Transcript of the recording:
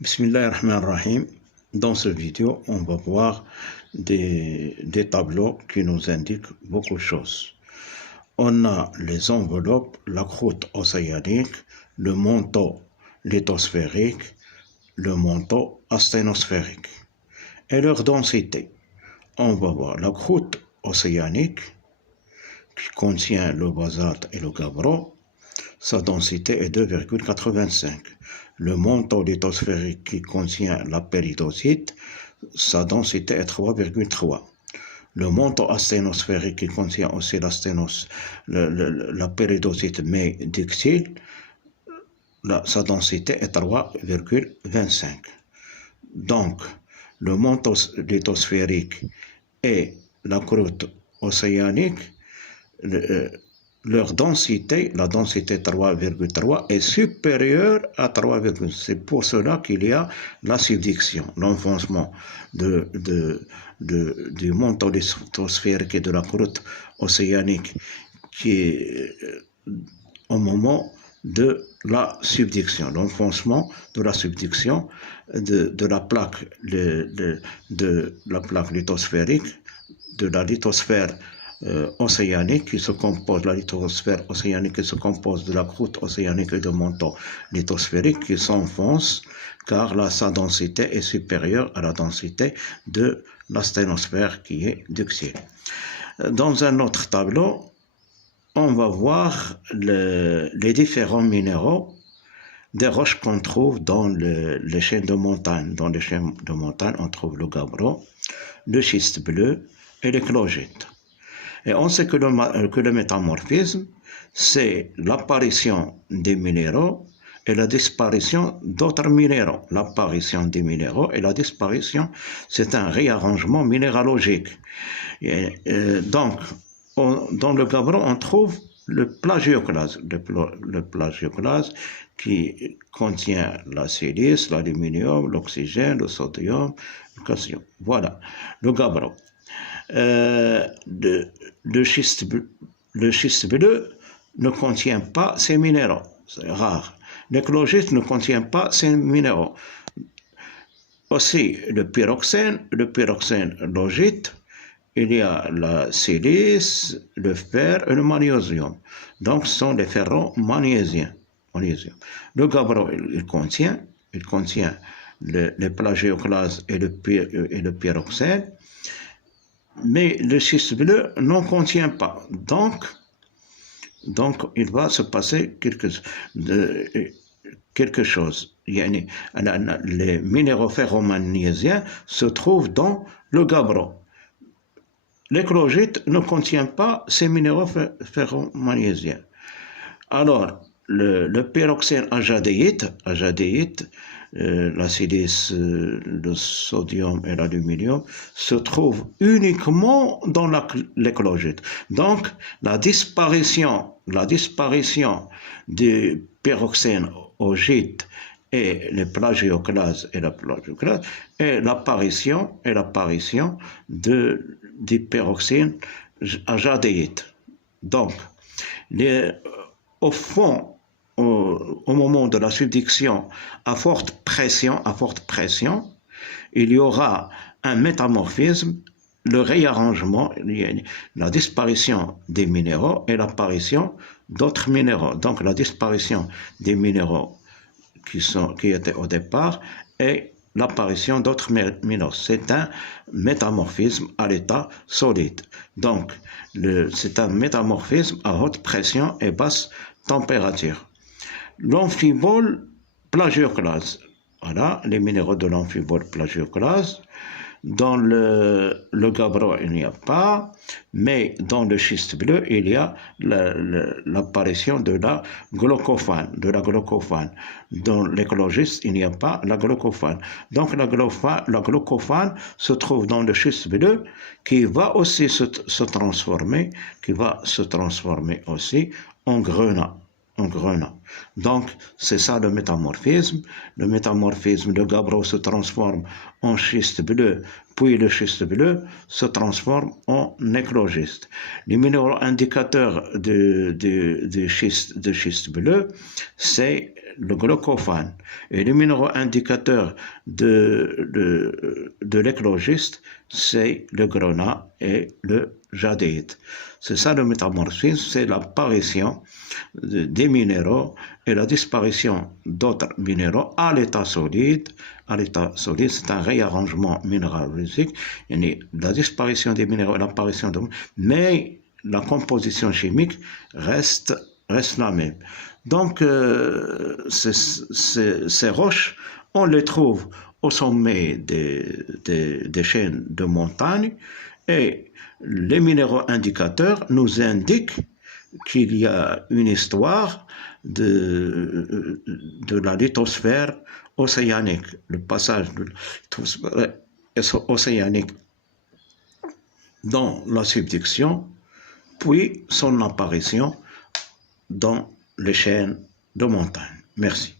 Bismillahirrahmanirrahim. Dans cette vidéo, on va voir des tableaux qui nous indiquent beaucoup de choses. On a les enveloppes, la croûte océanique, le manteau lithosphérique, le manteau asténosphérique et leur densité. On va voir la croûte océanique qui contient le basalte et le gabbro. Sa densité est 2,85. Le manteau lithosphérique qui contient la péridotite, sa densité est 3,3. Le manteau asténosphérique qui contient aussi la péridotite mais ductile, sa densité est 3,25. Donc, le manteau lithosphérique et la croûte océanique, leur densité, la densité 3,3 est supérieure à 3,5. C'est pour cela qu'il y a la subduction, l'enfoncement du manteau lithosphérique et de la croûte océanique qui est au moment de la subduction, l'enfoncement de la subduction de la plaque lithosphérique, de la lithosphère océanique qui se compose, la lithosphère océanique qui se compose de la croûte océanique et de manteau lithosphérique qui s'enfonce car sa densité est supérieure à la densité de l'asténosphère qui est ductile. Dans un autre tableau, on va voir les différents minéraux des roches qu'on trouve dans les chaînes de montagne. Dans les chaînes de montagne, on trouve le gabbro, le schiste bleu et les clogites. Et on sait que le métamorphisme, c'est l'apparition des minéraux et la disparition d'autres minéraux. L'apparition des minéraux et la disparition, c'est un réarrangement minéralogique. Donc, dans le gabbro, on trouve le plagioclase. Le plagioclase qui contient la silice, l'aluminium, l'oxygène, le sodium, le calcium. Voilà, le gabbro. Le schiste bleu ne contient pas ces minéraux, c'est rare. Le clogite ne contient pas ces minéraux. Aussi, le pyroxène logite, il y a la silice, le fer et le magnésium. Donc, ce sont les ferros magnésiens. Le gabbro, il contient les plagioclases et le pyroxène. Mais le schiste bleu n'en contient pas. Donc, il va se passer quelque chose. Les minéraux ferromagnésiens se trouvent dans le gabbro. Les clogites ne contiennent pas ces minéraux ferromagnésiens. Alors, le pyroxène ajadéite, la silice, le sodium et l'aluminium se trouvent uniquement dans les clogites. Donc, la disparition du pyroxène augite et les plagioclases et l'apparition du pyroxène ajadéite. Donc, au fond, au moment de la subduction à forte pression, il y aura un métamorphisme, le réarrangement, la disparition des minéraux et l'apparition d'autres minéraux. Donc la disparition des minéraux qui étaient au départ et l'apparition d'autres minéraux. C'est un métamorphisme à l'état solide. Donc c'est un métamorphisme à haute pression et basse température. L'amphibole plagioclase. Voilà, les minéraux de l'amphibole plagioclase. Dans le gabbro, il n'y a pas, mais dans le schiste bleu, il y a l'apparition de la glaucophane. Dans les clogistes, il n'y a pas la glaucophane. Donc la glaucophane se trouve dans le schiste bleu qui va aussi se transformer aussi en grenat. Donc, c'est ça le métamorphisme. Le gabbro se transforme en schiste bleu, puis le schiste bleu se transforme en éclogiste. Les minéraux indicateurs de schiste bleu, c'est le glaucophane. Et les minéraux indicateurs de l'éclogiste, c'est le grenat et le jadéite. C'est ça le métamorphisme, c'est l'apparition des minéraux et la disparition d'autres minéraux à l'état solide. À l'état solide, c'est un réarrangement minéralogique. La disparition des minéraux et l'apparition de... Mais la composition chimique reste la même. Donc, ces roches, on les trouve au sommet des chaînes de montagne et les minéraux indicateurs nous indiquent qu'il y a une histoire de la lithosphère océanique, le passage de la lithosphère océanique dans la subduction, puis son apparition dans les chaînes de montagne. Merci.